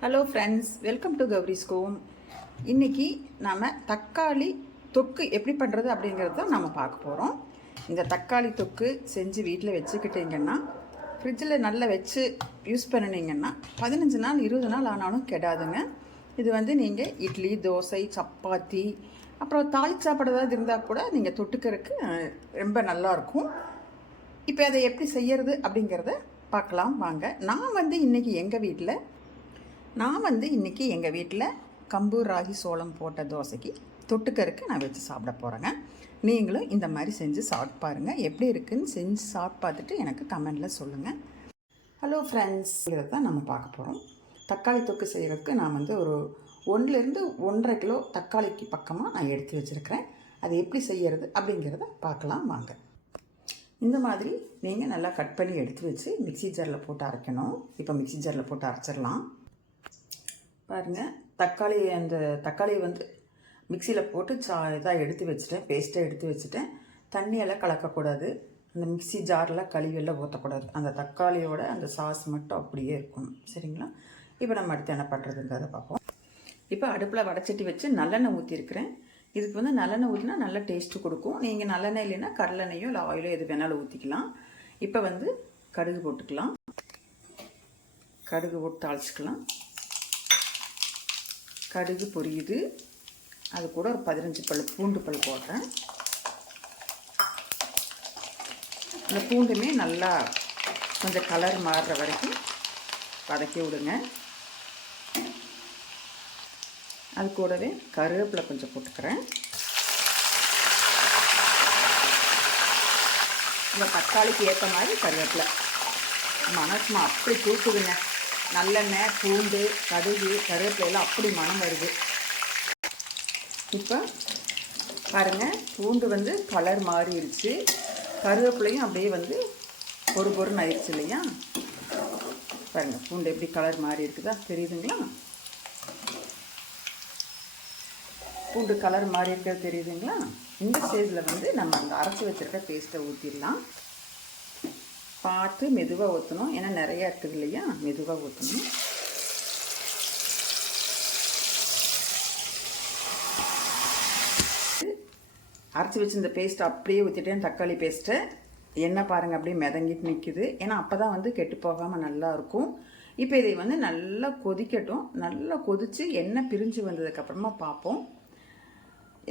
Hello friends, welcome to Gowri's home. இன்றைக்கி நாம் தக்காளி தொக்கு எப்படி பண்ணுறது அப்படிங்கிறது தான் நம்ம பார்க்க போகிறோம். இந்த தக்காளி தொக்கு செஞ்சு வீட்டில் வச்சுக்கிட்டிங்கன்னா ஃப்ரிட்ஜில் நல்லா வச்சு யூஸ் பண்ணினீங்கன்னா 15 நாள் 20 நாள் ஆனாலும் கெடாதுங்க. இது வந்து நீங்கள் இட்லி, தோசை, சப்பாத்தி, அப்புறம் தாளிச்சு சாப்பிட்றதாவது இருந்தால் கூட நீங்கள் தொட்டுக்கிறதுக்கு ரொம்ப நல்லாயிருக்கும். இப்போ அதை எப்படி செய்கிறது அப்படிங்கிறத பார்க்கலாம் வாங்க. நான் வந்து இன்றைக்கி எங்கள் வீட்டில் கம்பு, ராகி, சோளம் போட்ட தோசைக்கு தொட்டுக்கருக்கு நான் வச்சு சாப்பிட போகிறேங்க. நீங்களும் இந்த மாதிரி செஞ்சு சாப்பிட்டு பாருங்கள். எப்படி இருக்குதுன்னு செஞ்சு சாப்பிட்டு பார்த்துட்டு எனக்கு கமெண்டில் சொல்லுங்கள். ஹலோ ஃப்ரெண்ட்ஸ், இதை தான் நம்ம பார்க்க போகிறோம். தக்காளி தொக்கு செய்கிறதுக்கு நான் வந்து ஒரு 1 to 1.5 கிலோ தக்காளிக்கு பக்கமாக நான் எடுத்து வச்சுருக்கிறேன். அது எப்படி செய்கிறது அப்படிங்கிறத பார்க்கலாம் வாங்க. இந்த மாதிரி நீங்கள் நல்லா கட் பண்ணி எடுத்து வச்சு மிக்ஸி ஜாரில் போட்டு அரைக்கணும். இப்போ மிக்ஸி ஜாரில் போட்டு அரைச்சிடலாம். பாருங்கள், தக்காளி வந்து மிக்சியில் போட்டு இதாக எடுத்து வச்சுட்டேன், பேஸ்ட்டை எடுத்து வச்சுட்டேன். தண்ணியெல்லாம் கலக்கக்கூடாது, அந்த மிக்ஸி ஜாரில் கழுவியெல்லாம் ஊற்றக்கூடாது. அந்த தக்காளியோட அந்த சாஸ் மட்டும் அப்படியே இருக்கணும். சரிங்களா? இப்போ நம்ம அடுத்து என்ன பண்ணுறதுங்கிறத பார்ப்போம். இப்போ அடுப்பில் வடைச்சட்டி வச்சு நல்லெண்ணெய் ஊற்றிருக்கிறேன். இதுக்கு வந்து நல்லெண்ணெய் ஊற்றினா நல்ல டேஸ்ட்டு கொடுக்கும். நீங்கள் நல்லெண்ணெய் இல்லைன்னா கடலெண்ணெயோ இல்லை ஆயிலோ எது வேணாலும் ஊற்றிக்கலாம். இப்போ வந்து கடுகு போட்டுக்கலாம். கடுகு போட்டு தாளிச்சிக்கலாம். கடுகு பொரியுது. அது கூட ஒரு 15 பூண்டு பல் போடுறேன். இந்த பூண்டுமே நல்லா கொஞ்சம் கலர் மாறுற வரைக்கும் வதக்கி விடுங்க. அது கூடவே கருவேப்பிலை கொஞ்சம் போட்டுக்கிறேன். இந்த தக்காளிக்கு ஏற்ற மாதிரி கருவேப்பிலை மனசுமா அப்படி தூக்குதுங்க. நல்லெண்ணெய், பூண்டு, கடுகு, கருவேப்பிலையெல்லாம் அப்படி மனம் வருது. இப்போ பாருங்கள், பூண்டு வந்து கலர் மாறிடுச்சு, கருவேப்பிலையும் அப்படியே வந்து பொறுன்னு ஆயிடுச்சு இல்லையா? பாருங்கள், பூண்டு எப்படி கலர் மாறி இருக்குதா, தெரியுதுங்களா? பூண்டு கலர் மாறி இருக்கிறது தெரியுதுங்களா? இந்த ஸ்டேஜில் வந்து நம்ம அந்த அரைச்சி வச்சுருக்க பேஸ்ட்டை ஊற்றிடலாம். பார்த்து மெதுவாக ஊற்றணும், ஏன்னா நிறையா இருக்குது இல்லையா? மெதுவாக ஊற்றணும். அரைச்சி வச்சு இந்த பேஸ்ட்டை அப்படியே ஊற்றிட்டேன். தக்காளி பேஸ்ட்டை எண்ணெய் பாருங்கள் அப்படியே மிதங்கிட்டு நிற்குது. ஏன்னா அப்போ தான் வந்து கெட்டு போகாமல் நல்லாயிருக்கும். இப்போ இதை வந்து நல்லா கொதிக்கட்டும். நல்லா கொதித்து எண்ணெய் பிரிஞ்சு வந்ததுக்கப்புறமா பார்ப்போம்.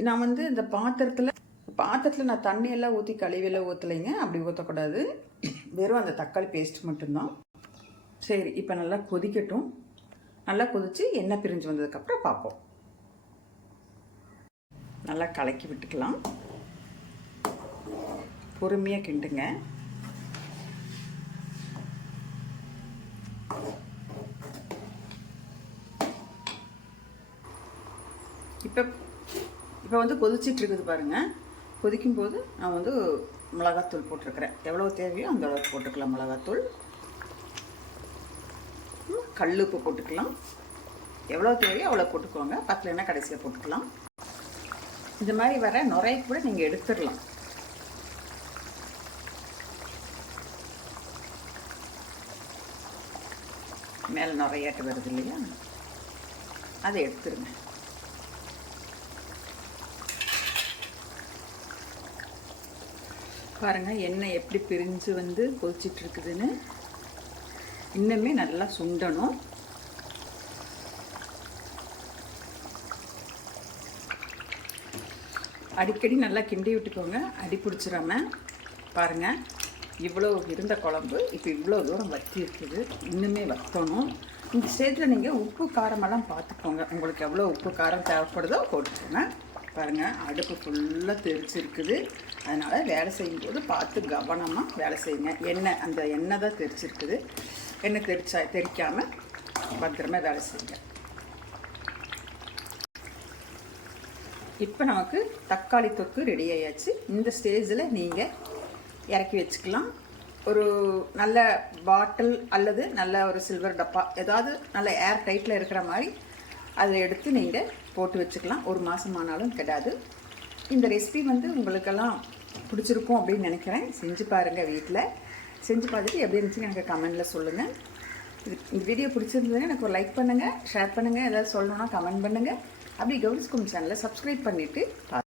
நான் வந்து இந்த பாத்திரத்தில் நான் தண்ணியெல்லாம் ஊற்றி கழுவியெல்லாம் ஊற்றலைங்க. அப்படி ஊற்றக்கூடாது, வெறும் அந்த தக்காளி பேஸ்ட் மட்டும்தான். சரி, இப்போ நல்லா கொதிக்கட்டும். நல்லா கொதித்து எண்ணெய் பிரிஞ்சு வந்ததுக்கப்புறம் பார்ப்போம். நல்லா கலக்கி விட்டுக்கலாம். பொறுமையாக கிண்டுங்க. இப்போ வந்து கொதிச்சிட்டு இருக்குது பாருங்கள். கொதிக்கும்போது நான் வந்து மிளகாத்தூள் போட்டிருக்கிறேன். எவ்வளோ தேவையோ அந்த அளவுக்கு போட்டுக்கலாம். மிளகாத்தூள், கல்லுப்பு போட்டுக்கலாம். எவ்வளோ தேவையோ அவ்வளோ போட்டுக்கோங்க. பத்தலைன்னா கடைசியில் போட்டுக்கலாம். இந்த மாதிரி வர நுரையை கூட நீங்கள் எடுத்துடலாம். மேலே நுரையாட்டு வருது இல்லையா? அதை எடுத்துருங்க. பாருங்கள், எண்ணெய் எப்படி பிரிஞ்சு வந்து கொதிச்சிட்ருக்குதுன்னு. இன்னுமே நல்லா சுண்டணும். அடிக்கடி நல்லா கிண்டி விட்டுக்கோங்க, அடி பிடிச்சிடாம. பாருங்கள், இவ்வளோ இருந்த குழம்பு இப்போ இவ்வளோ தூரம் வற்றி இருக்குது. இன்னுமே வற்றணும். இந்த ஸ்டேஜில் நீங்கள் உப்பு காரமெல்லாம் பார்த்துக்கோங்க. உங்களுக்கு எவ்வளோ உப்பு காரம் தேவைப்படுதோ போட்டுக்கோங்க. பாருங்கள், அடுப்பு ஃபுல்லாக தெரிச்சிருக்குது. அதனால் வேலை செய்யும்போது பார்த்து கவனமாக வேலை செய்யுங்க. அந்த எண்ணெய் தான் தெரிச்சிருக்குது. எண்ணெய் தெரிக்காமல் பத்திரமா வேலை செய்யுங்க. இப்போ நமக்கு தக்காளி தொக்கு ரெடி ஆயாச்சு. இந்த ஸ்டேஜில் நீங்கள் இறக்கி வச்சுக்கலாம். ஒரு நல்ல பாட்டில் அல்லது நல்ல ஒரு சில்வர் டப்பா, ஏதாவது நல்ல ஏர் டைட்டில் இருக்கிற மாதிரி அதை எடுத்து நீங்கள் போட்டு வச்சுக்கலாம். 1 மாதம் ஆனாலும் கெடாது. இந்த ரெசிபி வந்து உங்களுக்கெல்லாம் பிடிச்சிருக்கும் அப்படின்னு நினைக்கிறேன். செஞ்சு பாருங்கள். வீட்டில் செஞ்சு பார்த்துட்டு எப்படி இருந்துச்சுன்னு எனக்கு கமெண்டில் சொல்லுங்கள். இந்த வீடியோ பிடிச்சிருந்ததுன்னா எனக்கு ஒரு லைக் பண்ணுங்கள், ஷேர் பண்ணுங்கள், ஏதாவது சொல்லணுன்னா கமெண்ட் பண்ணுங்கள். அப்படி கௌரிஸ் குக்கிங் சேனலை சப்ஸ்கிரைப் பண்ணிவிட்டு